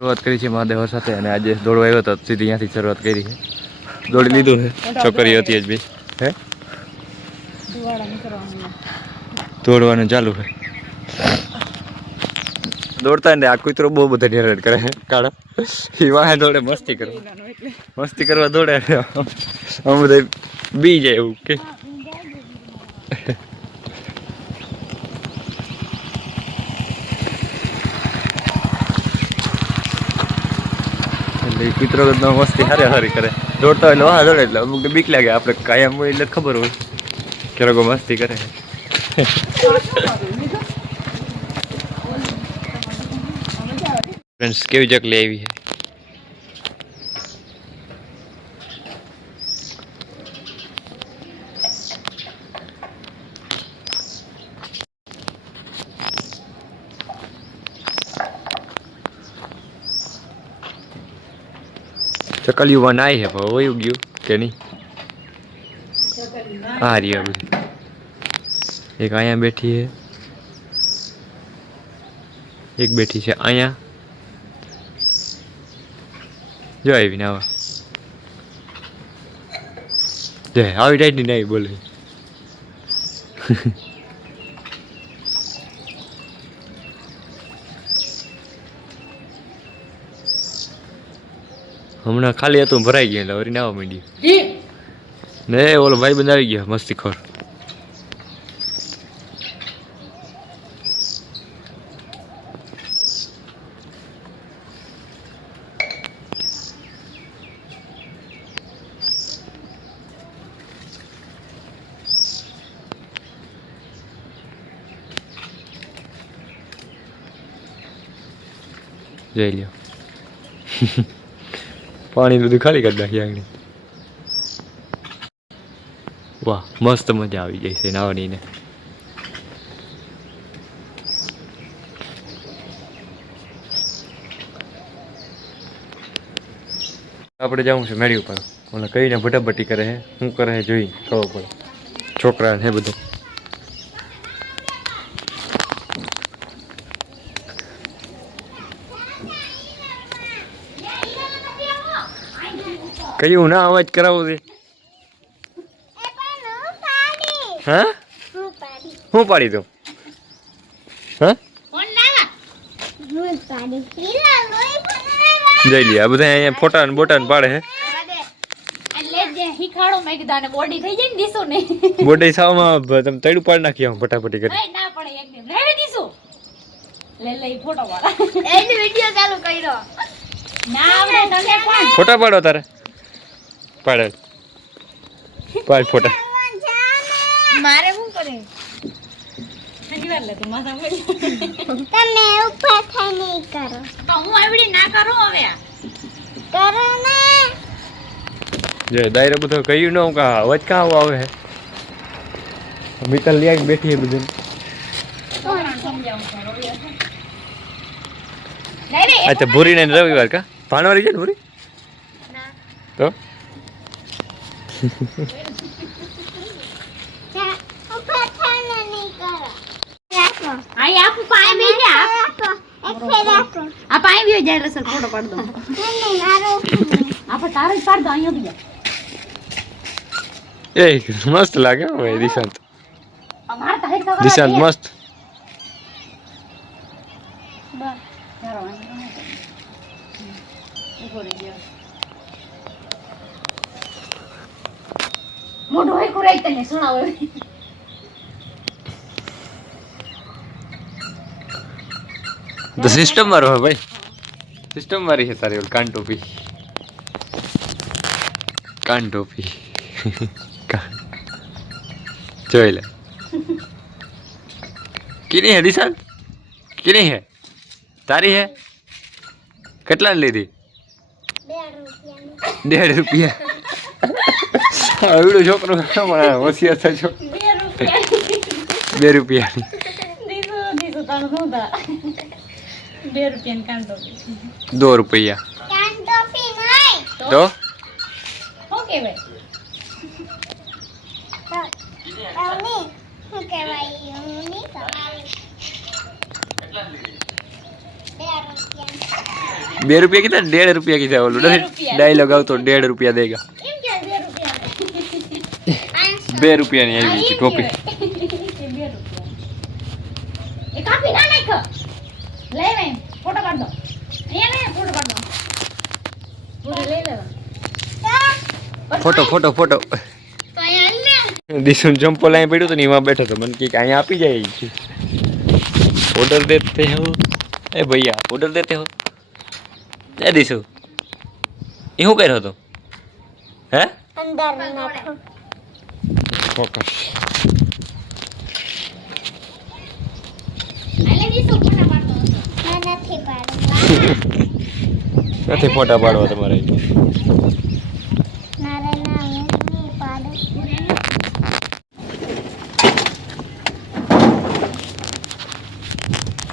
શરૂઆત કરી છે મહાદેવ સાથે અને આજે દોડવા આવ્યો હતો સીધી અહીંયાથી શરૂઆત કરી છે. દોડી લીધું છે. છોકરી હતી જ બી. હે? દોડવાનું ચાલુ છે. દોડતા ને આ કૂતરો બહુ બધા હેરાન કરે કાળો. એ વાહે દોડે મસ્તી કરવા. મસ્તી કરવા દોડે આમ બધા બી જાય એવું કે. કૂતરો તો મસ્તી હારે હારી કરે. દોડતા હોય વાહ દોડે એટલે અમુક બીક લાગે. આપણે કાયમ હોય એટલે ખબર હોય કે લોકો મસ્તી કરે. ફ્રેન્ડ્સ કેવી ચકલી આવી છે? ચકલિયું આવી હે, પણ વયું ગયું કે નહીં? આ રહી આ એક અહીંયા બેઠી છે એક બેઠી છે અહીંયા. જો આવીને આવા. જય આવી ટાઈટની નહીં બોલે. હમણાં ખાલી હતું ભરાઈ ગયું એટલે વરીને આવવા માંડ્યું. ને ઓલો ભાઈ બંધ આવી ગયો મસ્તી ખોર જઈ લ્યો. પાણી બધું ખાલી કરી નાખી આગળ વાહ મસ્ત મજા આવી જાય છે નાવાની ને આપણે જવું છે મેળી ઉપર. ઓલે કઈને ભટાભટી કરે છે શું કરે છે જોઈ, ખબર પડે. છોકરા ને બધું. કયું ના અવાજ કરાવો છે? હા? હું પાડી દઉં? હા? જઈ આ બધા અહીંયા ફોટા ને બોટા ને પાડે હે. બોડી સાવમાં તમે તૈડું પાડી નાખી આમ ફટાફટી કરી. લે લે ફોટા પાડો તારે. પાડે. પાડ ફોટા. મારે શું કરે? તમે ઉપર થઈ નહીં કરો. તો હું આવડી ના કરું હવે કરો ને. જો દાયરો બધો કહ્યું ન કા અવાજ કા આવો આવે? છે મિત્તલ લઈ આવીને બેઠી છે બધું અચ્છા ભૂરી ને રવિવાર કા? ભાણવારી છે ને ભૂરી? તો? આ પાય બી જાય રસલ ફોટો પાડ દો આપણે તારો જ પાડ દો અહીંયા બી જા એ મસ્ત લાગે દિશાંત દિશાંત મસ્ત ચાલો, અહીં ઊભો રહી ગયો. મોઢું હોય કુરાઈ તને સુણાવો તો સિસ્ટમ મારો હે ભાઈ સિસ્ટમ મારી છે તારી ઓલી કાન ટોપી કાન ટોપી કાન. જોઈ લે કિની હે દિશાંત કિની હે તારી હે કેટલા લીધી બે રૂપિયાનું દેઢ રૂપિયા આવડું છોકરો પણ હોશિયાર થજો બે રૂપિયા રૂપિયાની. દો રૂપિયા. તો. બે રૂપિયા કીધા ડેઢ રૂપિયા કીધા ઓલું. ડાયલોગ આવતો ડેઢ રૂપિયા દેગા. બે રૂપિયા બે રૂપિયાની આવી છે ટોપી એ કાપી ના નાખ. લઈ લે ફોટો પાડ દો. અહીંયા ને ફોટો પાડ દો. પૂરી લઈ લેવા. Photo photo photo. તો અહીંયા દિશુન જમ્પો લાઈ પડ્યું હતું ને એમાં બેઠો હતો. મને કે અહીંયા આપી જાય. છે ઓર્ડર દેતે હો. એ ભૈયા ઓર્ડર દેતે હો. એ દિશુ એ શું કર્યો હતો? હે? અંદર નાખો. ફોકસ નથી ફોટા પાડવા તમારે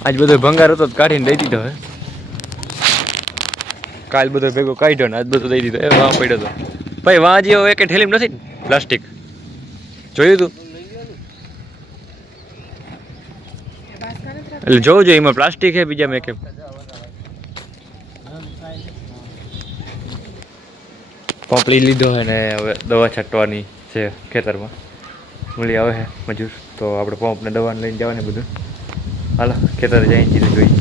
આજ બધો ભંગાર હતો કાઢીને દઈ દીધો હે? કાલ બધો ભેગો કાઢ્યો ને આજ બધો દઈ દીધો એ વાં પડ્યો હતો ભાઈ વાં જેવો એક ઠેલીમ નથી પ્લાસ્ટિક. જોયું તું? એટલે જોવું જોઈએ, એમાં પ્લાસ્ટિક છે બીજા મેં કેમ? પોપલી લીધો હે ને, હવે દવા છાંટવાની છે ખેતરમાં. મળી આવે છે મજૂર, તો આપણે પંપને દવાને લઈને જવાનું બધું. હાલો, ખેતર જઈને સીધું જોઈ.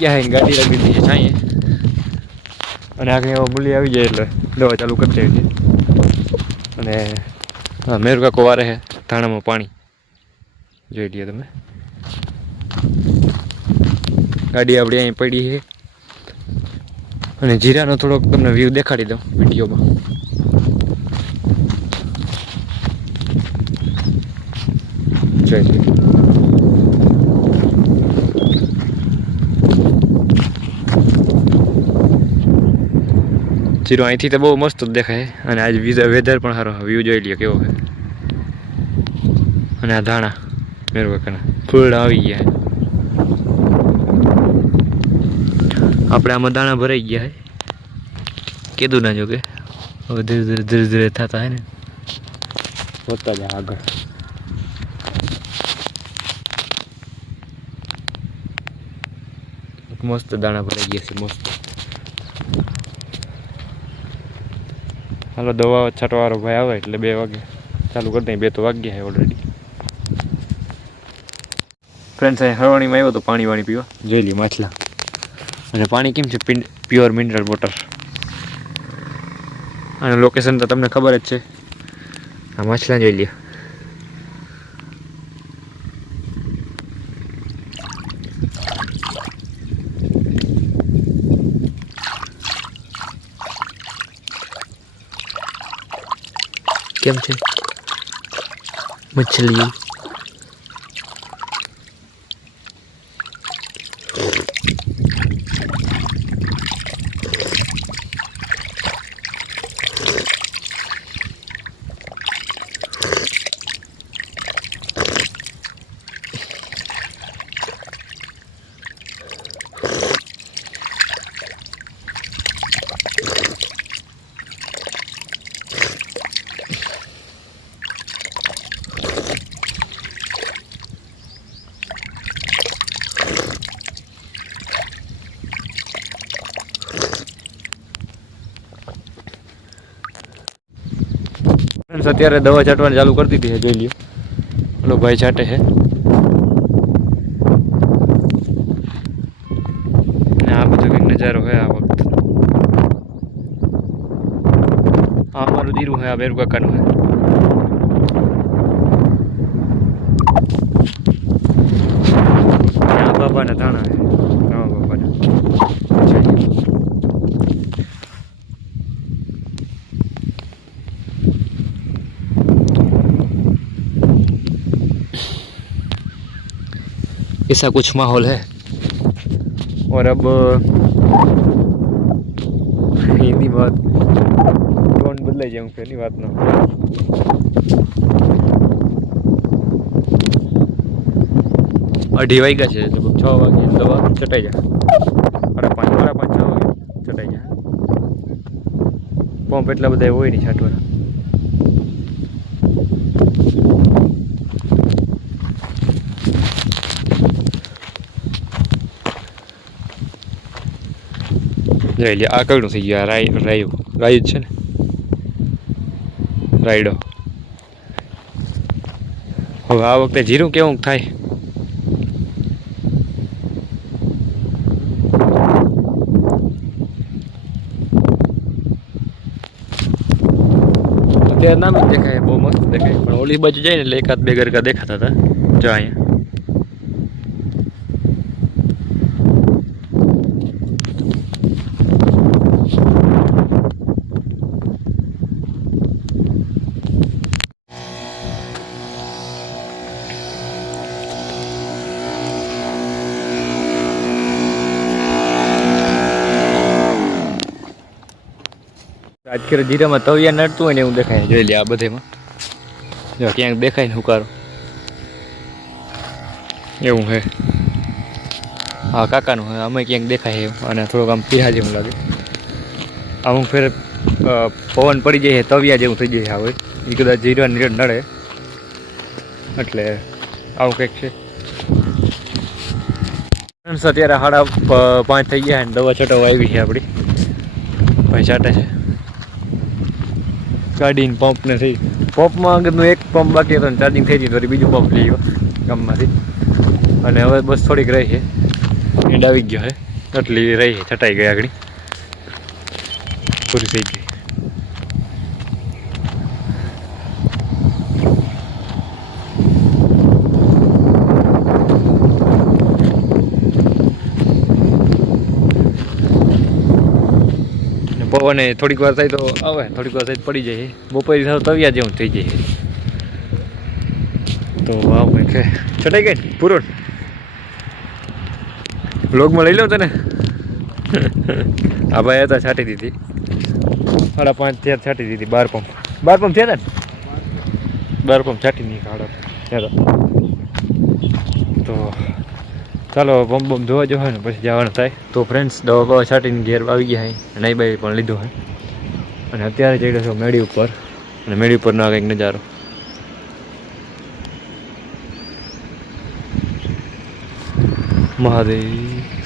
ગયા ગાડી લગી છે છાંયે અને આગળ એવો મૂલી આવી જાય એટલે દવા ચાલુ કરી દેવી અને, હા મેરુ કાકો વારે છે ધાણામાં પાણી. જોઈ લઈએ તમે. ગાડી આપણી અહીં પડી છે. અને જીરાનો થોડોક તમને વ્યૂ દેખાડી દઉં વિડીયોમાં. જોઈ લઈએ જીરો અહીંથી તો બહુ મસ્ત દેખાય અને આજ વેધર પણ સારો વ્યૂ જોઈ લ્યો કેવો છે. અને આ ધાણા મેરુ કાકાના ફૂલડા આવી ગયા આપણે આમાં દાણા ભરાઈ ગયા છે. કીધું ના જો કે હવે ધીરે ધીરે ધીરે ધીરે થતા હે ને. વધતા જાય આગળ. મસ્ત દાણા ભરાઈ ગયા છે, મસ્ત. હાલો દવા છાંટવાળો ભાઈ આવે એટલે બે વાગે. ચાલુ કરી દઈએ બે તો વાગ્યા છે ઓલરેડી ફ્રેન્ડ્સ અહીં હરવાણીમાં આવ્યો તો પાણી વાણી પીવા. જોઈ લઈએ માછલા. અને પાણી કેમ છે? પ્યોર મિનરલ વોટર અને લોકેશન તો તમને ખબર જ છે. આ માછલા જોઈ લ્યો. કેમ છે? મછલી ફ્રેન્ડ્સ અત્યારે દવા છાંટવાની ચાલુ કરી દીધી છે, જોઈ લ્યો. ઓલો ભાઈ છાંટે છે. અને આ બધો કંઈક નજારો હોય આ વખત. આ અમારું જીરું હોય આ બેરુ કાકાનું હોય અને આ બાબાના ધાણા છે નવા બાબાના જોઈ લ્યો. ऐसा कुछ माहौल है और अब हिंदी बात टोन बदलाई जाऊँ फिर नहीं बात ना અઢી વાગ્યા છે લગભગ છ વાગે દવા ચટાઈ જાય સાડા પાંચ સાડા પાંચ છ વાગે ચટાઈ જાય પંપ એટલા બધા હોય નહીં છાંટવાના જોઈ લે, આ કયું થઈ ગયું રાઈ, રાયું. રાયું જ છે ને? રાયડો. હવે આ વખતે જીરું કેવું થાય? અત્યારે જ દેખાય, બહુ મસ્ત દેખાય. પણ ઓલી બાજુ જાય ને એટલે એકાદ બે ગરકા દેખાતા હતા. જો અહીંયા. રાજકીય જીરામાં તવિયા નડતું હોય ને એવું દેખાય. જોઈ લે આ બધેમાં. જો, ક્યાંક દેખાય ને હુકારો. એવું હે. હા, કાકાનું હે. અમે ક્યાંક દેખાય એવું અને થોડુંક આમ પીરા જેવું લાગે. અમુક ફેર પવન પડી જાય તવિયા જેવું થઈ જાય હવે. એ કદાચ જીરા નીર નડે. એટલે આવું કંઈક છે. અત્યારે સાડા પાંચ થઈ ગયા દવા છટવા આવી છે આપણી. ભાઈ છાંટે છે. ગાડીને પંપ ને થઈ. પંપમાં આગળનું એક પંપ બાકી હતો ચાર્જિંગ થઈ ગયું બીજું પંપ લઈ ગયો ગામમાંથી. અને હવે બસ થોડીક રહી છે. એન્ડ આવી ગયો છે. એટલી રહી છે, છટાઈ ગઈ આગળ. પૂરી થઈ ગઈ. ને પવન એ થોડીક વાર થાય તો આવે, થોડીક વાર થાય પડી જાય. બપોરે થાવ તવિયા જેવું થઈ જાય. તો વાવ કંઈક છટાઈ ગઈ? પૂરો? ને? વ્લોગમાં લઈ લઉં તને? આ ભાઈ હતા છાંટી દીધી. સાડા પાંચ ત્યાં છાંટી દીધી, બાર પંપ. બાર પંપ થયા હતા ને બાર પંપ છાંટી નહીં સાડા ત્યાં તો ચાલો પંપ બમ ધોવા જવા ને, પછી જવાનું થાય. તો ફ્રેન્ડ્સ દવા બવા છાંટીને ઘેર આવી ગયા હોય નહીં બાઈ પણ લીધો હોય અને અત્યારે ચડ્યો છો મેળી ઉપર, અને મેળી ઉપરનો આ કંઈક નજારો. મહાદેવ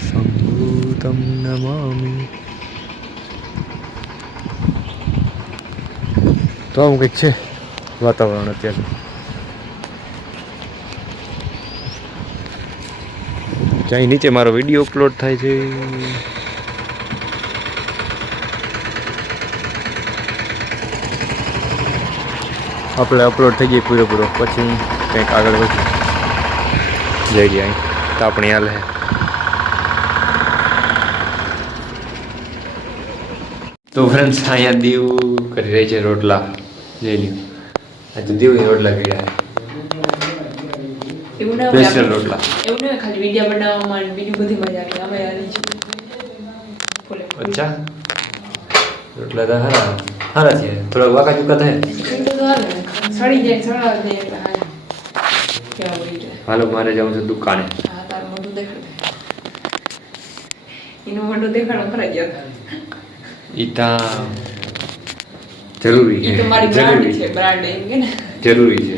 સંભૂતમ નમામી. તો આવું કંઈક છે વાતાવરણ અત્યારે. ક્યાંય નીચે મારો વીડિયો અપલોડ થાય છે. આપણે અપલોડ થઈ ગઈ પૂરેપૂરો. પછી કંઈક આગળ વધી જઈ ગયા અહીં. તો આપણે હાલ તો ફ્રેન્ડ્સ અહીંયા દીવ કરી રહી છે રોટલા. જઈ લ્યું. આજે દીવ રોટલા કર્યા એવું ના હોય રોટલા. એવું નહીં ખાલી વીડિયો બનાવવામાં અને બીજી બધી મજા આવે. અમે આવી છે અચ્છા. રોટલા તો હારા હારા છે. થોડા વાકા ચૂકા થાય. ને. સડી જાય સડા જાય એટલે હાલે. મારે જવું છે દુકાને. હા તારું મોઢું દેખાડે એનું મોઢું દેખાડો ફરજિયાત ગયા ઈતા જરૂરી છે. જરૂરી છે બ્રાન્ડ એમ કે ને. જરૂરી છે.